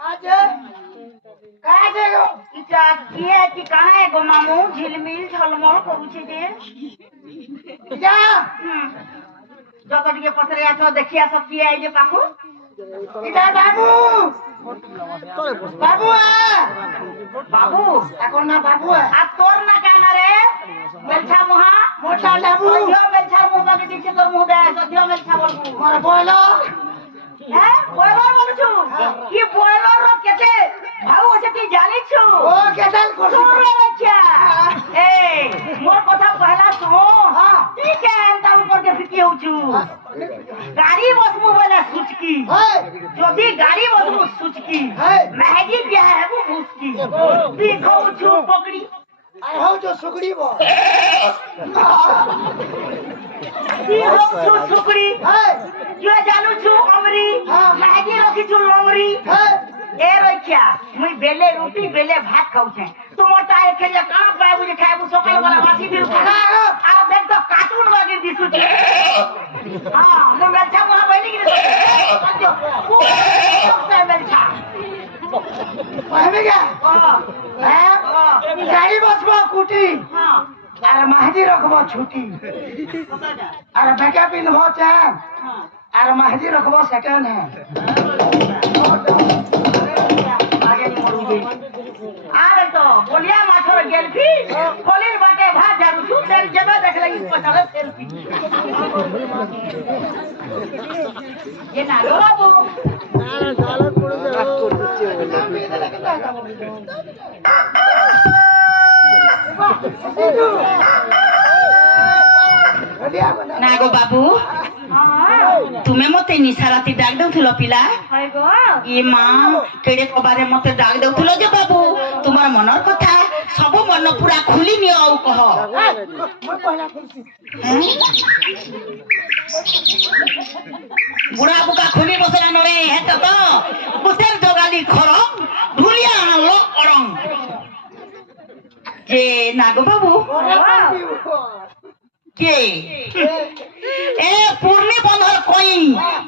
आज काय जे गो इटा किए कि कहां है गो मामू झिलमिल झलमल करूछि जे जा जत टिके पथरे आछो देखिया सब किए आई जे पाखु इटा बाबू बाबू बाबू এখন না বাবু আর তোর না কেন রে মেলছা মুহা মোটা বাবু यो মেলছা মুহা কে দিছে তোর মুহ দে সদিও মেলছা বলবু মরে বইলো হ্যাঁ বইবার বলছু কি বইলো র কেতে ভাউ আছে তুই জানিছু ও কেদাল করছু রে বাচ্চা এই মোর কথা পহলা শুন হ্যাঁ তুই কেন তাম করকে ফিকি হউছু গাড়ি বসবু বলে সুচকি যদি গাড়ি বসবু সুচকি মেহেদি বিয়া হেবু মুস্কি তুই খাউছু পকড়ি আরে হউছু সুকড়ি বো তুই হউছু সুকড়ি তুই জানুছু অমরি মেহেদি রখিছু লমরি এ রইছা মুই বেলে রুটি বেলে ভাত খাউছে তোমারটা এখানে কাম পাইবু যে খাইবু সকাল বেলা মাছি দিল আর দেখ তো কার্টুন লাগি দিছুছে হ্যাঁ মো মেলছা মহা বইলি কি ও মেলছা পাইবে হ্যাঁ গাড়ি বসবো কুটি হ্যাঁ আর মাহাজি রাখবো ছুটি আর বেকা পিনবো চান আর মাহাজি রাখবো সেকেন্ড হ্যান্ড আরে তো বলিয়া মাছর গেলফি কলির বাটে ভাত জারুছু তেল যেবে দেখলে পছালে সেলফি এ না লো বাবু আরে জালা করে দে না গো বাবু তুমি মতে নিশা রাতি ডাক দেউথিল পিলা ই মা কেড়ে কবারে মতে ডাক দেউথিল যে বাবু তোমার মনর কথা সবু মন পুরা খুলি নিও আউ কহ বুড়া বুকা খুলি বসলা নরে হেত তো বুসের জগালি খরম ধুলিয়া আনলো অরং যে না গো বাবু কে এ পূর্ণি বন্ধর কই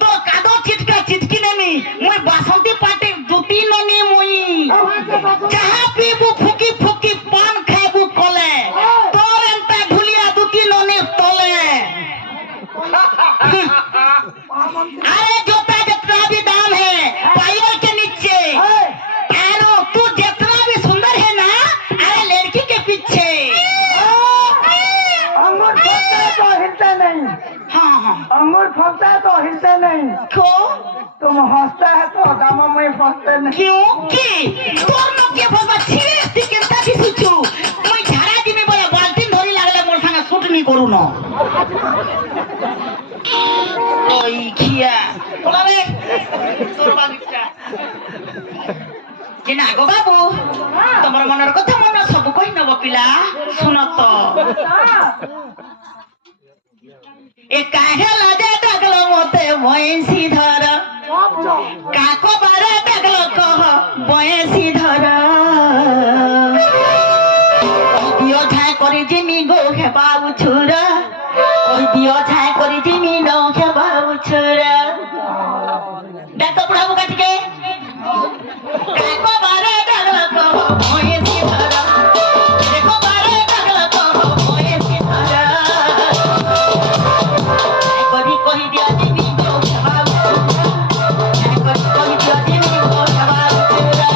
তো কাদো চিটকা চিটকি নেমি মুই বাসন্তী পাটে দুতি ননি মুই চাহা পিবু ফুকি ফুকি পান খাইবু কলে তোর এন্তা ধুলিয়া দুতি ননি তলে अरे जूता जितना भी दाम है पायल के नीचे अरे तू जितना भी सुंदर है ना अरे लड़की के पीछे अंगूर फंसता है तो हिलते नहीं हाँ हाँ अंगूर फंसता है तो हिलते नहीं क्यों तुम हंसता है तो दामों में फंसते नहीं क्यों की तोर लोग के फसबा छिरे ती केनता भी सुचू মই झाड़ा दिमे बोले बाल्टीन धरी लागले मोर संगे शूट नहीं करू न ওই খিয়া বলে তোর বালিকা যে না গো বাবু তোমার মনের কথা মনে সব কই নব পিলা শুনো তো এ কাহে লাজে ডাকলো মতে বয়সী ধর কাকো বারে ডাকলো কহ বয়সী ধর দিও ঠাই করে জিমি গো হে বাবু ছুরা ওই দিও ঠাই করে জিমি নও হে বাবু ছুরা দেখো প্রভু কাটিকে কাকো বারে ডাকলো কহ বয়সী ধর দেখো বারে ডাকলো কহ বয়সী ধর করি কহি দিয়া জিমি গো হে বাবু ছুরা করি কহি দিয়া জিমি গো হে বাবু ছুরা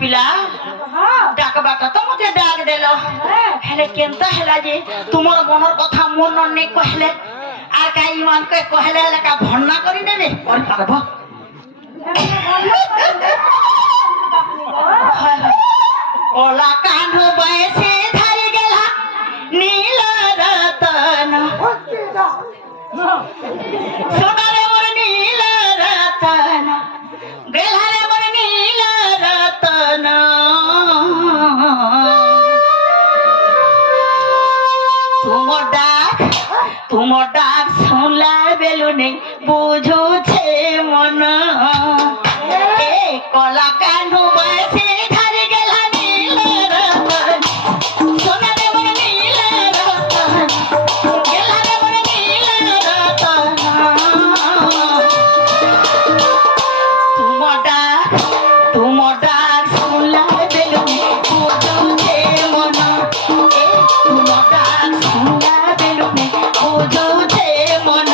पिला डाकबाटा तो मुझे डाक देलो हेले केनता हेला जे तुमर मनर कथा मन ने कहले आर का ईमान के कहले लका भन्ना करी देबे और पारबो ओला कान्हो बैसे धरि गेला नील रतन सोनारे मोर नील रतन गेला रे मोर नील रतन तुम डाक सुनला बेलु नहीं बुझो छे मन कला कान्हो बैसे धरि गेला नील रतन सोनारे मोर नील रतन गेला रे मोर नील रतन तुम डाक सुनला बेलु बुझो छे मन तुम डाक सुनला बेलु बुझो छे मन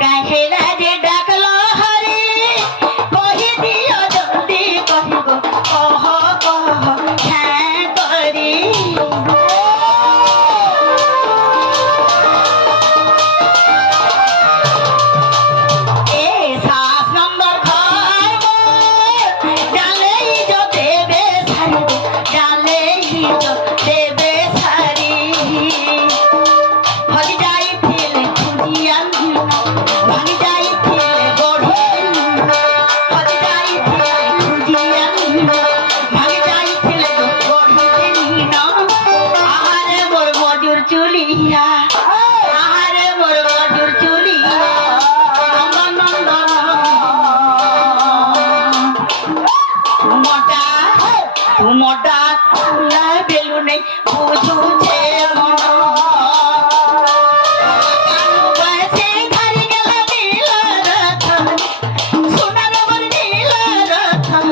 कहेला जे डाकलो हरि कहि दियो जल्दी कहिगो कह ठाँ करी ए सास नंबर घर मोर डाले जो देवे सारी डाले जो देवे सारी हरि जाई थिले खुदिया भागी जाई थिले गोढ़े हरि जाई थिले खुदिया भागी जाई थिले गोढ़े नीना आहारे मोर मजूर चुलिया आहारे मोर मजूर चुलिया नंदन तुमटा तुला बेलु नहीं बुझू छे मन कान्हो बैसे धरि गेला नील रतन सोनारे मोर नील रतन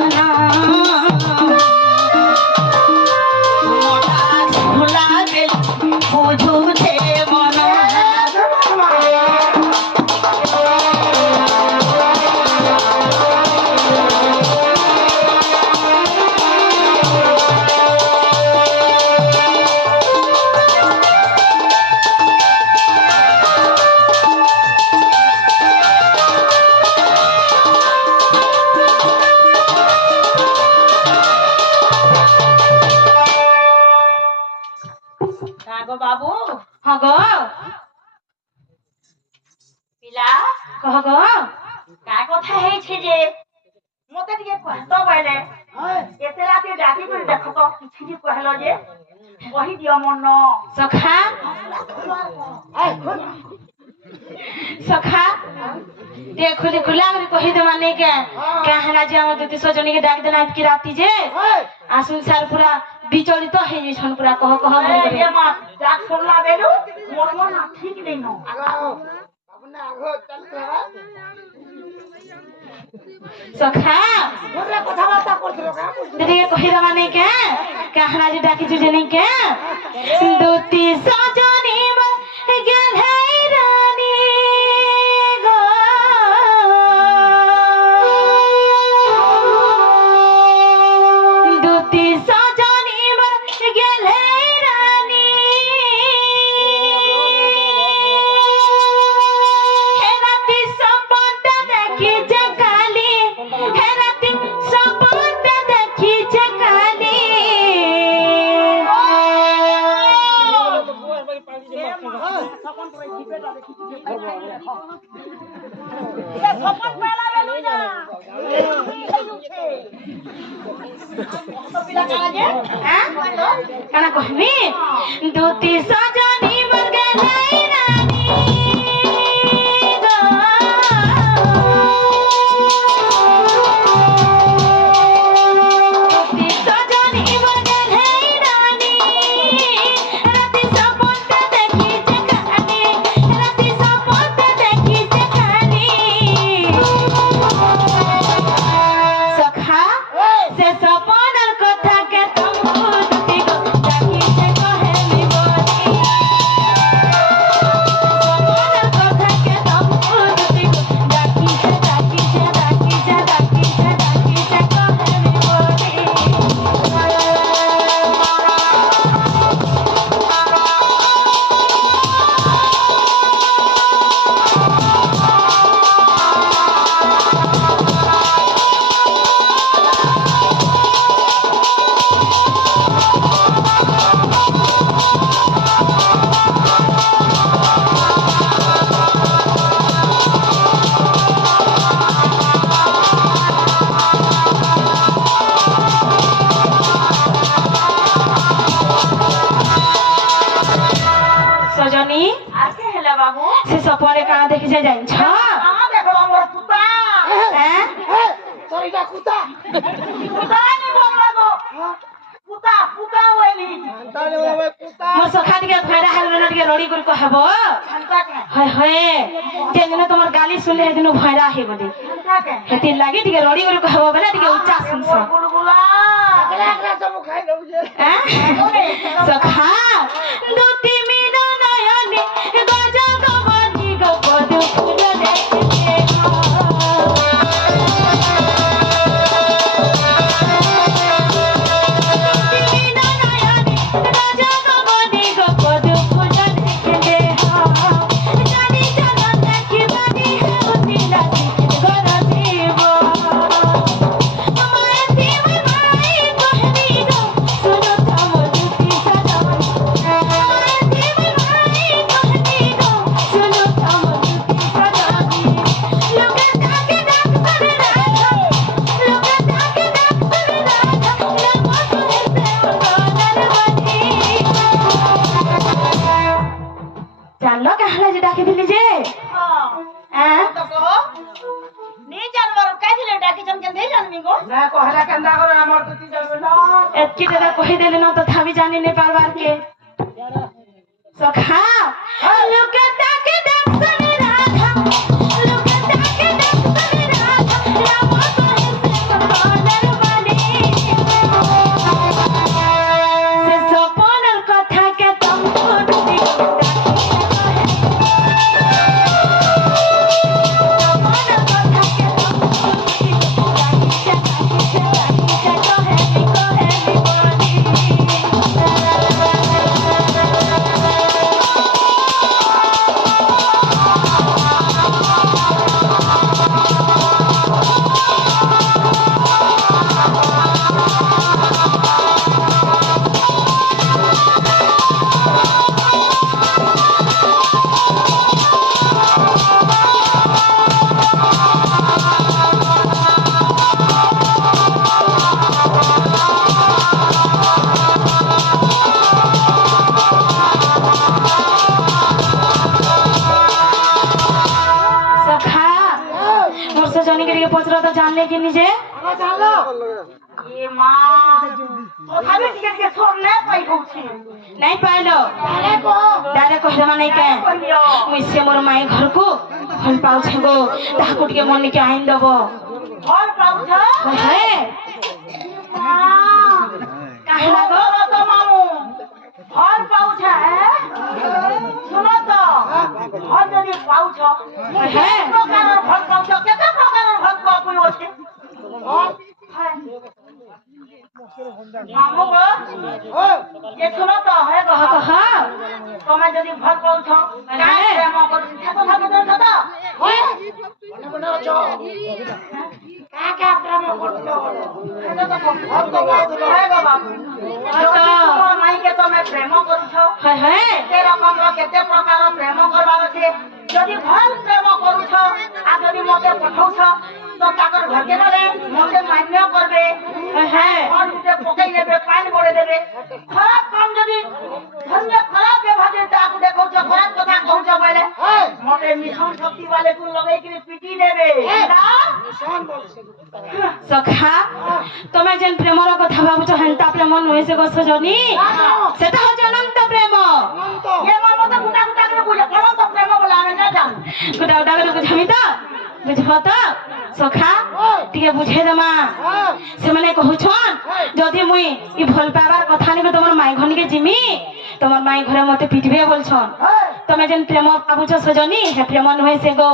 तुमटा तुला बेलु बुझू छे मन गो बाबू हाँ गो पिला कह गो का কথা ହେଇছে যে মতে টিকে কষ্ট পাইলে এতে রাতে ডাকি করে দেখো তো কিছু যে কহলো যে কহি দিও মন सखा सखा देखो देखो लाग कही दे माने के कहना जे हम दुती सजनी के डाक देना की राती जे आसुन साल पूरा विचलित है जे छन पूरा कह कह ये मां डाक सुनला बेलु मोर मन ठीक नहीं नो अपने आगो चल सखा बोले কথাবার্তা করছিলো কা दीदी के कही दे माने के कहना जे डाकी जे नहीं के दुती सजनी गेल है रानी गो दुती सजनी गेल है रानी हे राती सपनटा देखी जगाली हे राती सपनटा देखी जगाली ये সপন পেলা বেলু না তো পিলা কানা যে হ্যাঁ কানা কহবি দুতি সজনী মর গেলাই রানী গো দুতি সজনী মর গেলাই রানী রাতি সপনটা দেখি से सपनर कथा के तुम दुटी गो डाकी से कहे मी बोली सपनर कथा के तुम दुटी गो डाकी से कहे मी बोली सजनी आके हेला बाबू से सपने कहाँ देखी से जाइन छ कहाँ देखो हमर कुत्ता हैं तोरीका कुत्ता कुत्ता नहीं बोल लागो कुत्ता कुत्ता होइनी ताले बाबू कुत्ता मोर सखा के फैरा हेल नट के रडी कर कहबो हंता के हाय हाय जे दिन तोमर गाली सुनले हे दिन भैरा हे बोली हंता के हेती लागि टिके रडी कर कहबो बले टिके उच्चा सुन छ गुलगुला अगला अगला सब खाइ लउ जे हैं सखा दुती मीना नयनी गजा गवनी गपदु फूल देखते मीना नयनी गजा गवनी गपदु फूल देखते जानी चलन देखि बानी है उती लागी घर जीवो हमारे देव भाई कहनी गो सुनो तम दुती सजन हमारे देव भाई कहनी गो सुनो तम दुती सजन लोग ताके डाक कर राखा लोग ताके डाक कर राखा लोग तोहे से उतारल बनी जानलो कहला जे डाके दिली जे हां तो कहो नी जानवर काई दिले डाकी चमके दे जानमी गो ना कहला केंदा करे हमर दुती जानवे ना एतकी दादा कहि देले न तथापि जानि नै पारबार के सखा लोग ताके डाक कर राखा लोग ताके डाक कर राखा राम तोहे से उतारल बनी से सपनर कथा के तुम दुती गो सखा मोर से जानी के पचरा तो जान ले कि निजे जानो ये मां तो खाली टिकट के छोड़ने पाई होछि नहीं पाइलो दादा कहले माने के मुइसे मोर माई घर को फल पाउ छगो ताको टिके मन के आइन दबो और पाउ छ हे मां काहे लागो तो मामू और पाउ छ सुनो तो और जदी पाउ छ हे प्रकार फल पाउ छ केते प्रकार फल पाउ कोई होछि मामू गो ये सुनो तो है कह कह तुम्हें जदी भर पाउ छ काहे प्रेम कर ठाको ठाको दन छ त होय बने छ का प्रेम कर छ हेलो तो भर तो है गो बाबू तो माई के तुम्हें प्रेम कर छ हे केते रकम रो केते प्रकार प्रेम करबार छे जदी भल प्रेम करू छ आ जदी मते पठाउ छ तो ताकर घर के मारे मते मान्य करबे हे और उठे पकाई देबे पानी पड़े देबे खराब काम जदी धन्य खराब व्यवहार दे ताकू देखौ छ खराब कथा कहौ छ पहले मते मिशन शक्ति वाले को लगाई के पीटी देबे निशान बोल सखा तुम्हें जेन प्रेमर कथा भाबुछ हेंता प्रेम नय से गस जनी सेटा हो अनंत प्रेम ये मानो तो गुटा गुटा के बुझे करो तो प्रेम बोला ना जान गुटा गुटा के बुझामी त বুঝব তো সখা টিকে বুঝে দেমা সেমানে কহুছন যদি মুই ই ভাল পাবার কথা নিকে তোমার মাই ঘরকে জিমি তোমার মাই ঘরে মতে পিটবে বলছন তুমি যেন প্রেম পাবুছ সজনী হে প্রেম নহে সে গো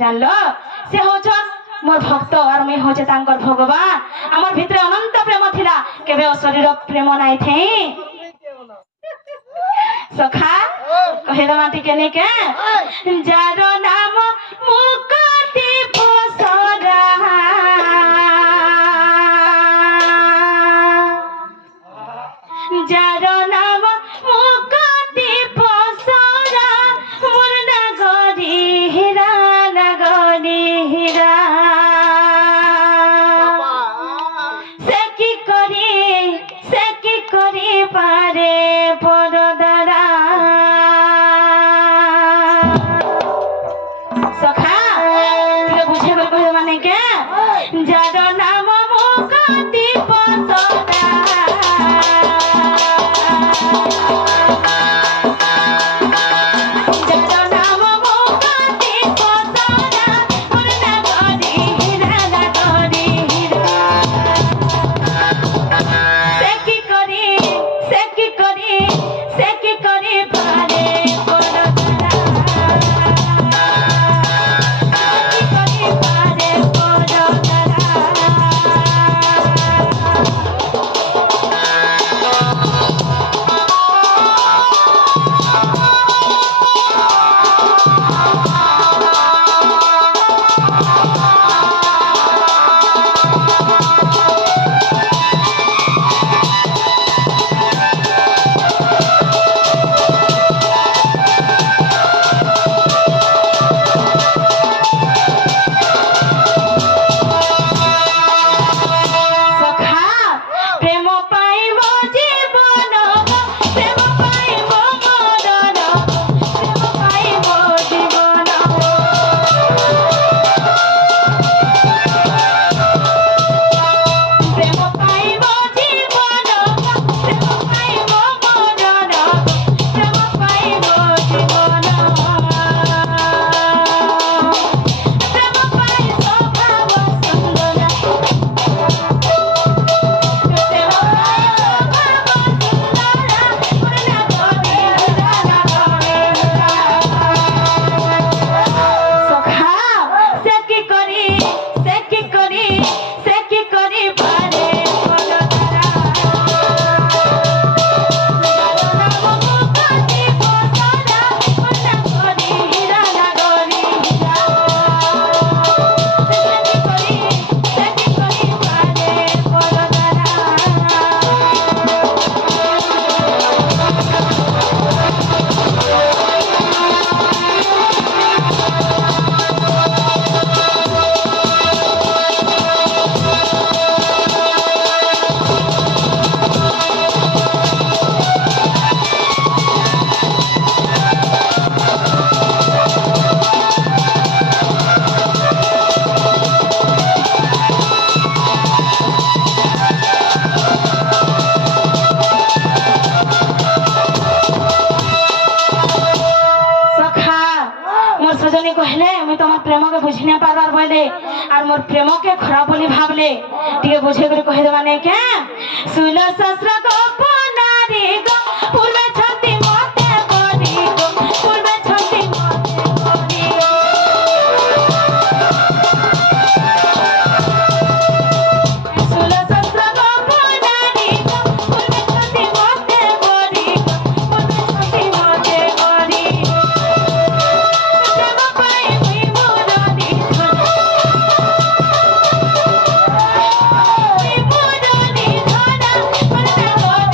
জানলো সে হছন মোর ভক্ত আর মুই হচ্ছে তাঙ্কর ভগবান আমার ভিতরে অনন্ত প্রেম থিলা কেবে অশরীর প্রেম নাই থে সখা কহে দেমা টিকে নেকে যার নাম মুকতি বসরা যার নাম মুকতি বসরা মোর নগরী হীরা নগরী হীরা সে কি করি পারে পরদারা সখা তুই বুঝে বল কহে মানে কে যার নাম মুকতি বসরা সজনী কহিলে আমি তোমার প্রেমকে বুঝি না পারবার বলে আর মোর প্রেমকে খারাপ বলি ভাবলে টিকে বুঝে করে কহে দেবা নাই কে সুল শাস্ত্র গোপনারি গো পূর্বে ছন্তি মতে করি গো পূর্বে ছন্তি মতে করি সুল শাস্ত্র গোপনারি গো পূর্বে ছন্তি মতে করি গো পূর্বে ছন্তি মতে করি Oh,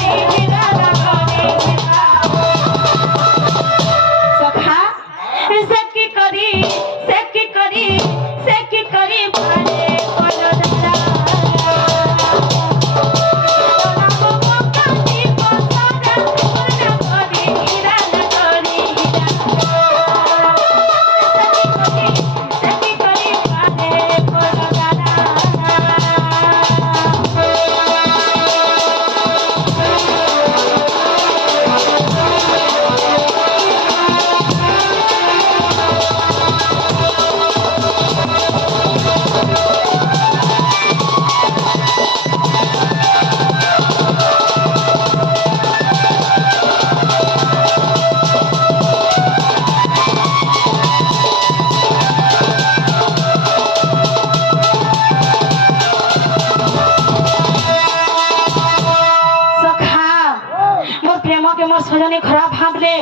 সজনী খারাপ ভাবলে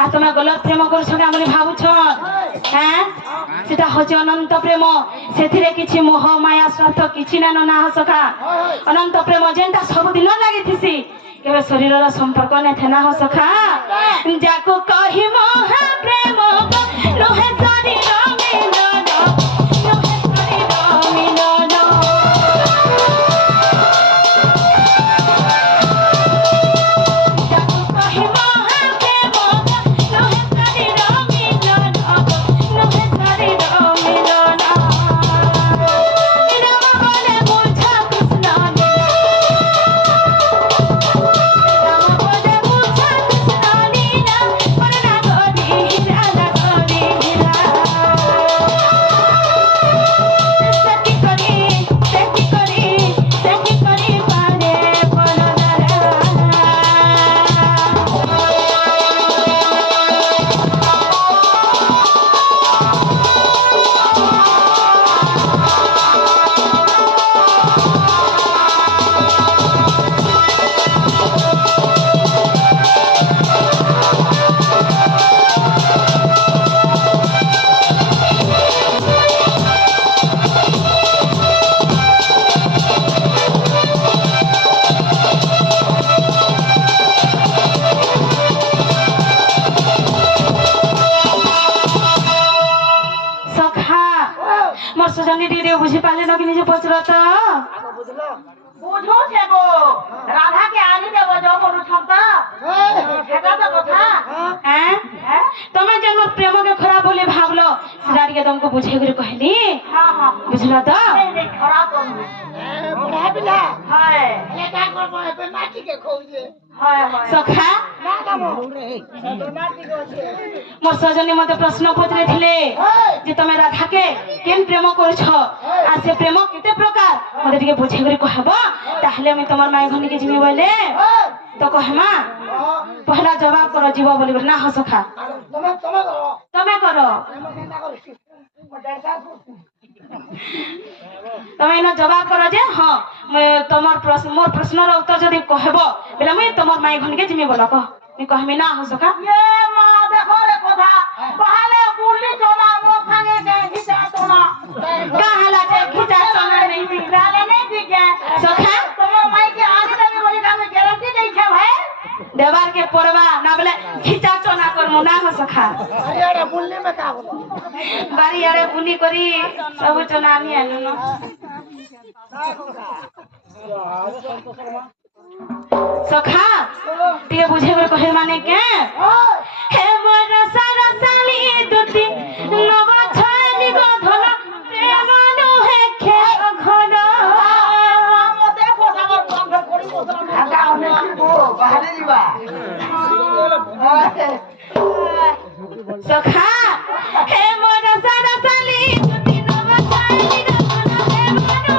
আর তোমার গলত প্রেম করছ আমি ভাবুছ হ্যাঁ সেটা হচ্ছে অনন্ত প্রেম সেথিরে কিছু মোহ মায়া স্বার্থ কিছু না না সখা অনন্ত প্রেম যেটা ସବୁଦିନ ଲାଗିଥିସି কেবে শরীরর সম্পর্ক নেথে না সখা যাকু কহি মহা প্রেম লোহে শরীর মিলন লোহে শরীর মিলন যাকু কহি মহা প্রেম লোহে শরীর মিলন লোহে শরীর মিলন রাম বলে বুঝা কৃষ্ণ মোর সুজনী দিদি বুঝি পারলে না কি নিজে পচরা তো বুঝুছে গো রাধাকে আনি দেব যাও বলুছ তো সেটা তো কথা হ্যাঁ তুমি যেন প্রেমকে খারাপ বলে ভাবলো সেটা টিকে তোমাকে বুঝাই করে কহিলি হ্যাঁ হ্যাঁ বুঝলা তো খারাপ তো বুড়া পিলা হয় এটা করব এবে মাটিকে খোঁজে সখা মোর সজনী মতে প্রশ্ন পচারিলে যে তুমি রাধাকে কেন প্রেম করছ আর সে প্রেম কেতে প্রকার মতে টিকে বুঝাই করে কহব তাহলে আমি তোমার মাই ঘনিকে জিমি বলে তো কহমা পহলা জবাব করো জীব বলি না হ সখা তুমি করো তুমি এনে জবাব করো যে হ্যাঁ তোমার প্রশ্ন মোর প্রশ্নর উত্তর যদি কহব বলে আমি তোমার মাই ঘনিকে জিমি বল কহ আমি কহমি না হ সখা এ মা দেখো রে কথা বাহালে বুললি চলা মো খানে কে ঘিচা তোনা কাহালা কে ঘিচা তোনা নেই বিরালে নেই দিকে সখা তোমার মাই কে আনি দেবি বলি আমি গ্যারান্টি দেইছে ভাই দেবার के परवा ना बोले खिचा चना कर मुना हो सखा बारी बुल्ली में का बोलो बारी यारे बुली करी सब चना आनी आनो न सखा ती बुझे बर कहे माने के हे मोर सारा साली दुती नवा छाली गो धन प्रेम नु हे खे घन मते कोसावर बंद करी कोसा ढाका ओने को बाहरे जीवा सखा हे मोर सारा साली दुती नवा छाली गो धन प्रेम नु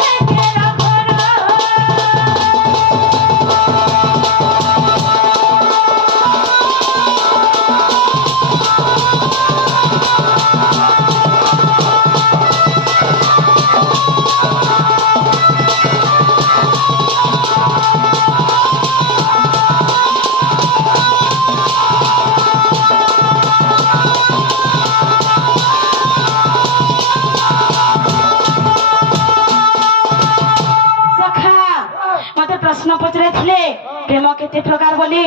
हे खे घन प्रश्न पचरे थिले प्रेम केते प्रकार बोली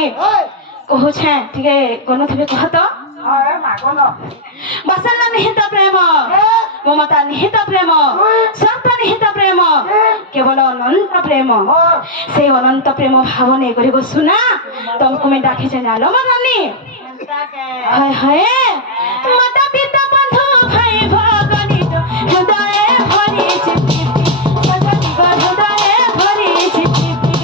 कहू छे ठीक है कोन थबे कह तो हाय मा कोन बसला निहित प्रेम ममता निहित प्रेम सत्य निहित प्रेम केवल अनंत प्रेम से अनंत प्रेम भावने करी गो सुना तुमको मैं डाके जानो मरनी हाय हाय माता पिता बंधु भाई भगनी हृदय भरी चित्ती सजनी हृदय भरी चित्ती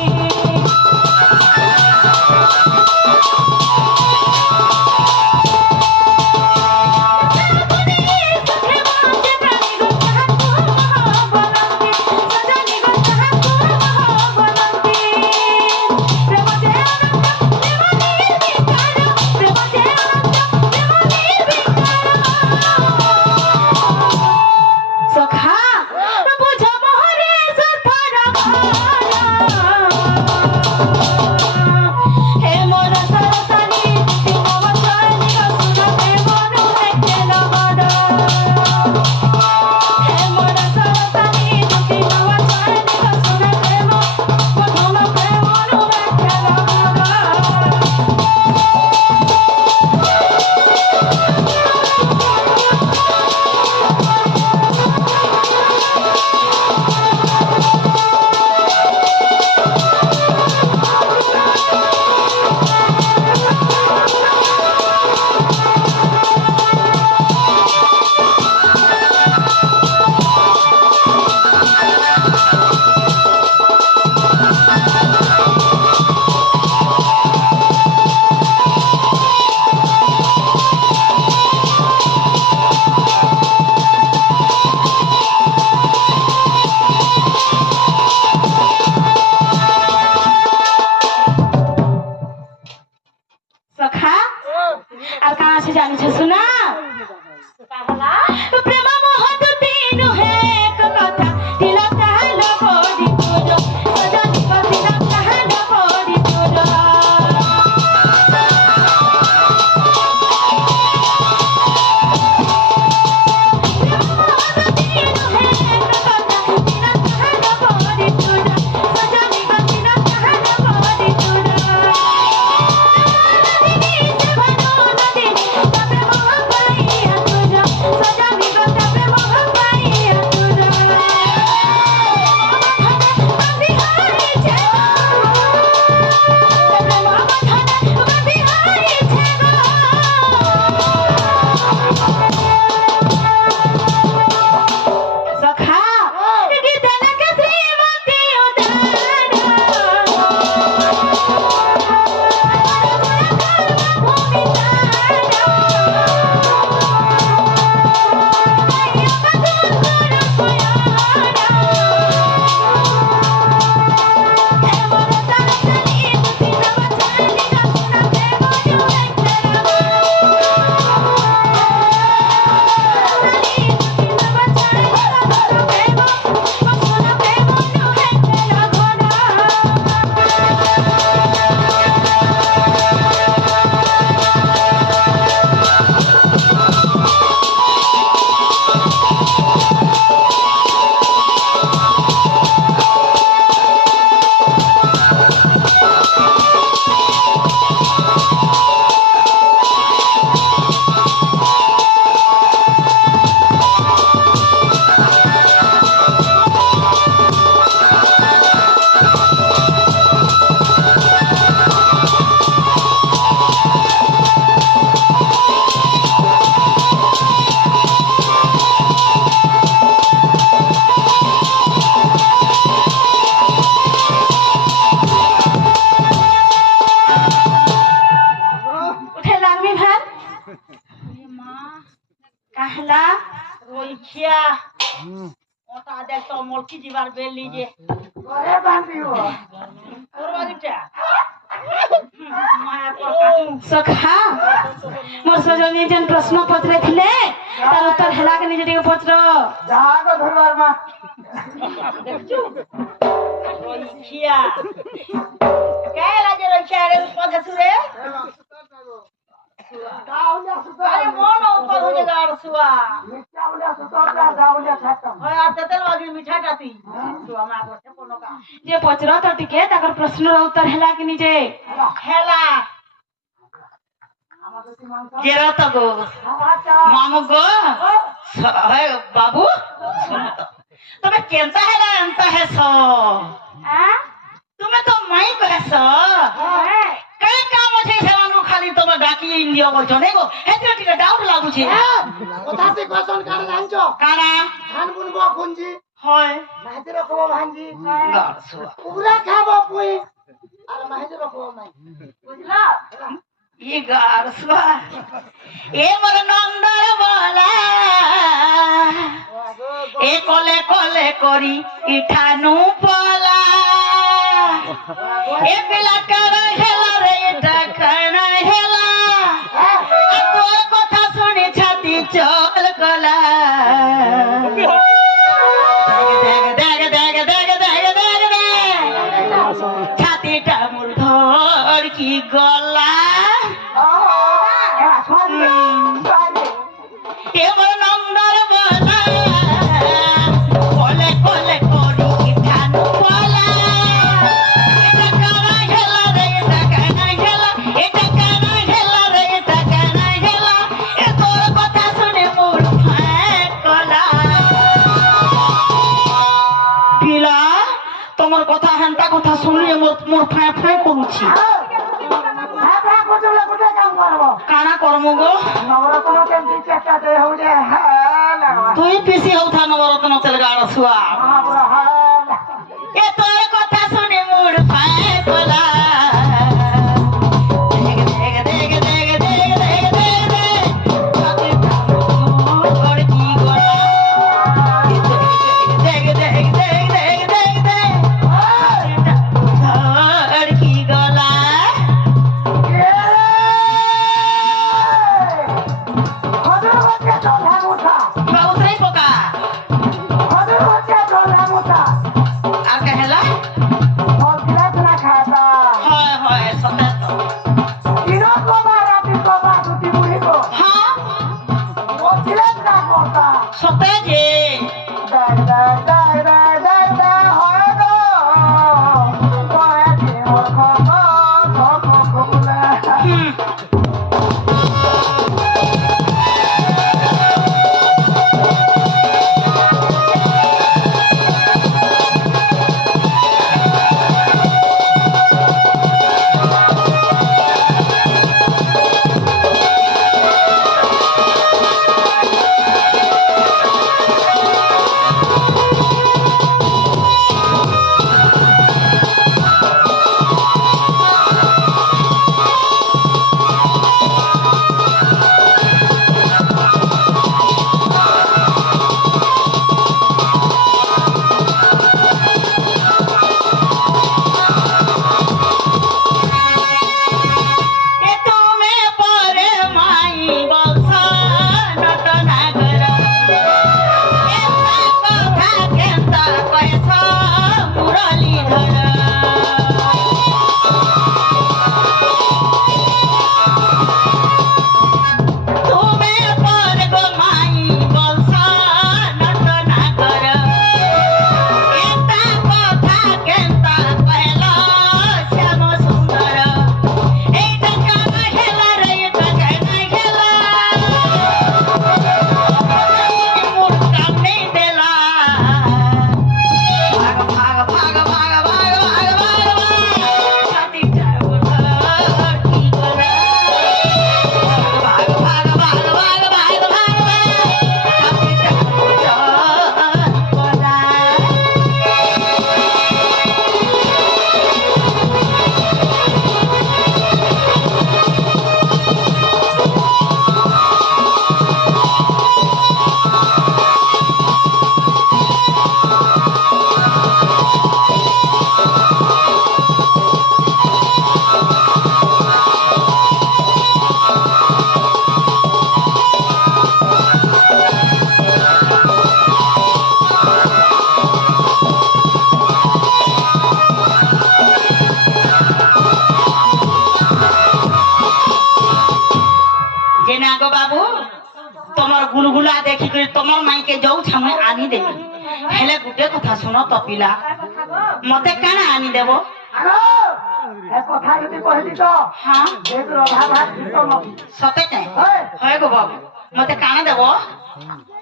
দেখ তো মলকি যাবার বেলি যে ঘরে বাঁধিব তোর বাড়িটা মায়া পর কাটু সখা মোর সজনী যেন প্রশ্ন পত্রে ଥିଲେ তার উত্তর হেলা কে নিজে ଟିକେ পত্র যাহাকে ধরবার মা দেখছু রইখিয়া কে লাগে রইখিয়া রে পদে সুরে দাউলিয়া সুতো আরে মন উপর হয়ে যাওয়ার সুয়া মিঠাউলিয়া সুতো দাউলিয়া খাতাম হয় আর তেতেল বাজি মিঠাটাতি সুয়া মা করতে কোনো কাম যে পচর তো ଟିକେ তাকর প্রশ্নর উত্তর হেলা কি নিজে খেলা আমাদের সীমান্ত জেরা তো গো আমারটা মামু গো হয় বাবু শুনো তো তুমি কেনতা হেলা এন্তা হেস হ্যাঁ তুমি তো মাই কহেস হ্যাঁ কাই কাম আছে সেমানু খালি তোমার ডাকি ইন্ডিয়া বলছ নে গো এতে ଟିକେ ডাউট লাগুছে কথাতে কসন কারে জানছো কারা ধান বুনব খুঞ্জি হয় মাঝে রকম ভাঞ্জি গাছুয়া পুরা খাব পুই আর মাঝে রকম নাই বুঝলা ই গাছুয়া এ মোর নন্দর বলা এ কলে কলে করি ইঠানু পলা এ পিলা কারা হেলা রে এটা কানা হেলা তোর কথা শুনে ছাতি চল গলা দেখ দেখ দেখ দেখ দেখ দেখ দেখ ছাতিটা মোর ধর কি গলা এবার নম্বর বলা কলে কলে করি ইঠানু পলা এটা কানা হেলা রে এটা কানা হেলা এটা কানা হেলা রে এটা কানা হেলা এ তোর কথা শুনে মোর ফাঁক গলা পিলা তোমার কথা হেনতা কথা শুনলে মোর ফাঁ ফাঁ করুছি কানা করমু গো তুই পিসি হউথা নবরত্ন তেল গাড় ছুয়া এ তোর কথা শুনে মোর পায়ে তোলা দেখ দেখ দেখ দেখ দেখ দেখ দেখ দেখ তোর কি গলা দেখ দেখ দেখ দেখ দেখ দেখ তোর কি গলা বাবুসাই পোকা আর কহেলা হয় হয় সতে তো হ্যাঁ সতে যে হুম ପଇସା ମୁଇଁ ଆନି ଦେବି ହେଲେ ଗୋଟେ କଥା ଶୁଣ ତ ପିଲା ମତେ କାଣା ଆନି ଦେବ ଆଗ ଏ କଥା ଯଦି କହିଲି ତ ହଁ ଏକ ରଭା ଭାତ ତ ସତେ କାଇଁ ହଏ ହଏ ଗো ବାବୁ ମତେ କାଣା ଦେବ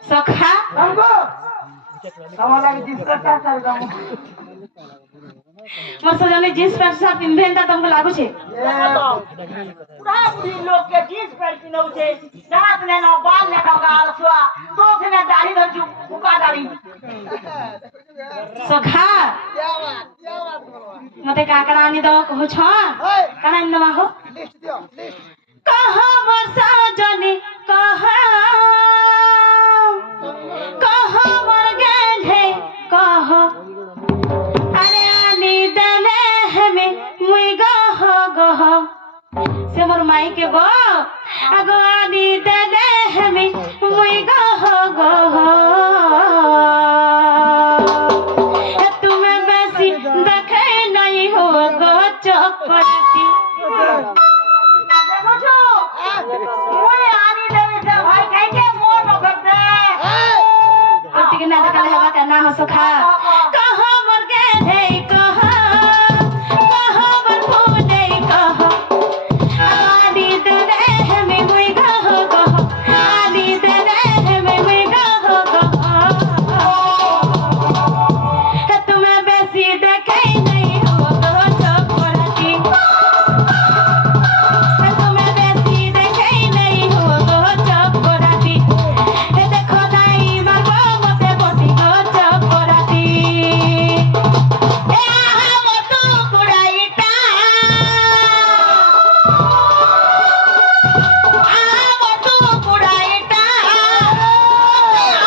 ସଖା ତମକୁ ତମ ଲାଗି ডিসকাস କରିଦମ मोर सजने जींस पैंट साथ पिंधेन ता तुमको लागू छे पूरा बुढ़ी लोग के जींस पैंट पिनौ छे दांत ने न बाल ने गाल सुआ तोथ ने दाढ़ी धरजू फुका दाढ़ी सखा क्या बात बोलवा मते काकड़ा आनी दो कहू छ हए काना आनी दमा हो लिस्ट दियो लिस्ट कहा मोर सजने कहा मोर गेंढे कहा अरे आनी दले हमें मुई गह गह से मोर माई के गो अगो आनी दले हमें मुई गह गह तुम्हें बेसी देखे नहीं हो गो चौपटी देखो छो मोए आनी देवे से भाई कह के मोर न करते कुट्टी के ना देखा हवा का ना हो सखा कहा मोर गेंढे कहा मोर फूले कहा आनी दले हमें मुई गह गह आनी दले हमें मुई गह गह तुम्हें बेसी देखे नहीं हो गो चौपटी तुम्हें बेसी देखे नहीं हो गो चौपटी देखो दाई मागो मते बटी गो चौपटी आहा मोटू कुड़ाईटा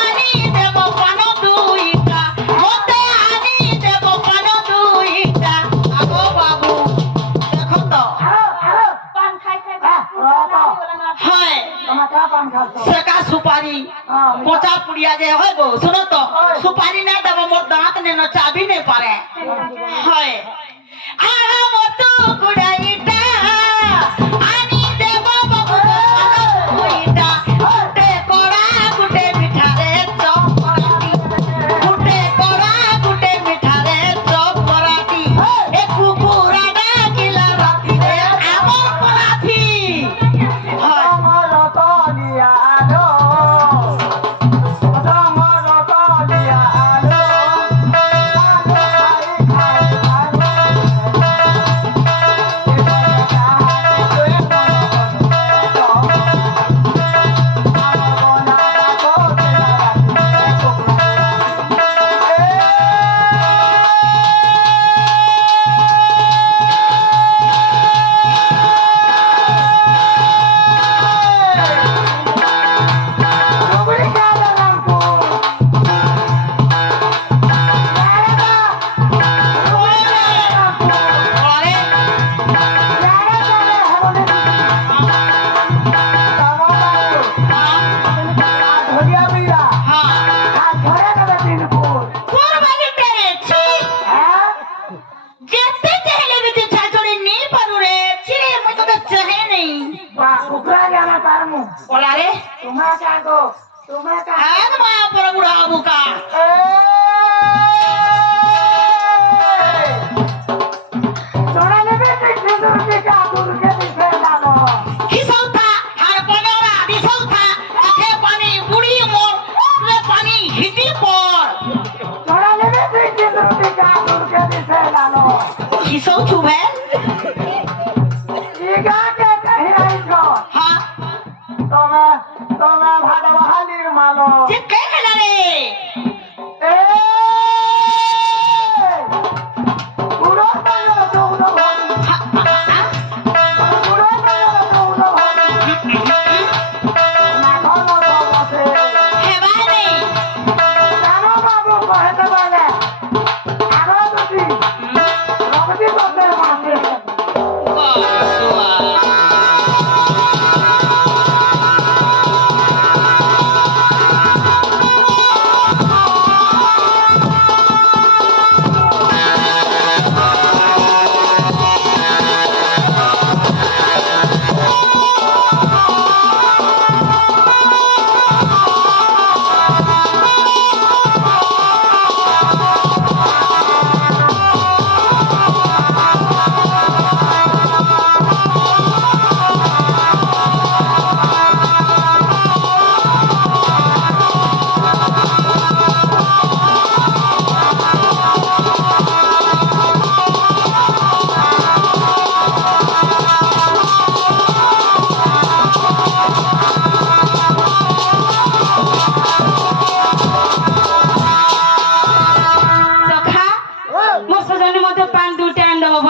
आनी देबो पानो दुईटा मोते आनी देबो पानो दुईटा आगो बाबू देखो तो हेलो पान खाई खाई हाय तमा का पान खाओ सेका सुपारी पोचा पुड़िया जे होय गो सुनो तो सुपारी ना देबो मोर दांत ने न चाबी नहीं पारे हाय आहा मोटू कुड़ाईटा आनी देबो बाबू कुड़ाईटा गुटे कोड़ा गुटे मिठा रे चौपराती गुटे कोड़ा गुटे मिठा रे चौपराती ए कुकुरा डाकिला राती रे आमर पराती हाय तमर तलिया आलो तमर तलिया आलो खाई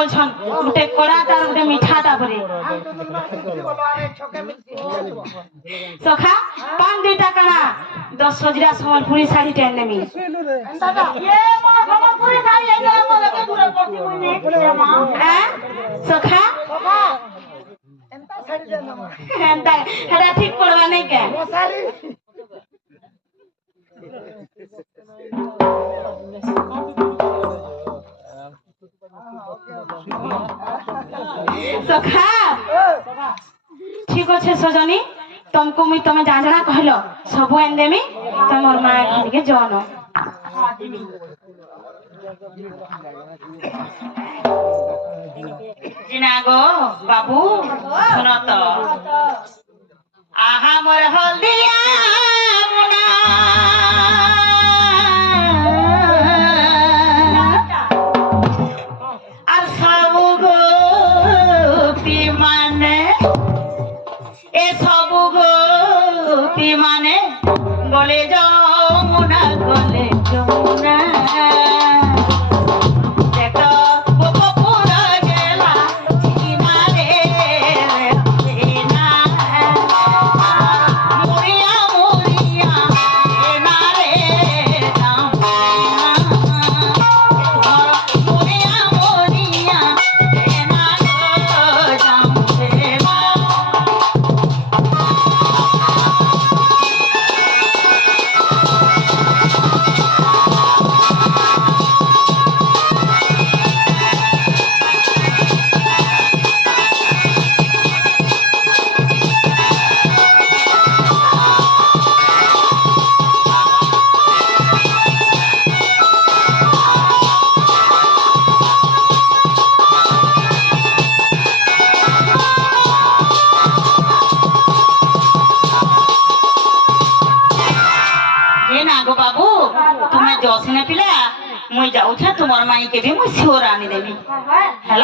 বলছন গোটে কড়া তার গোটে মিঠা তারপরে সখা পান 2টা কানা 10 সজরা সম্বলপুরি শাড়ি টেন নেমি হ্যাঁ সখা হেটা ঠিক পড়বা নাই কে সখা ঠিক আছে সজনী तुमको मुई तमे जा जाना कहलो सब एन देमी तमर मां घरके जन जिना गो बाबू सुनो तो आहा मोर हल्दिया मुना আর সাবু গো পিমানে এ সবু গো পিমানে গলে যমুনা গলে যমুনা দেখো গোপপুর গেলা চিনা রে না মুরিয়া মুরিয়া না রে দাম মুরিয়া মুরিয়া না গো দাম बाबू तुम्हें जोश ने पिला मुई जाऊ तुम माई के भी मुझे सिओर आनी देवी है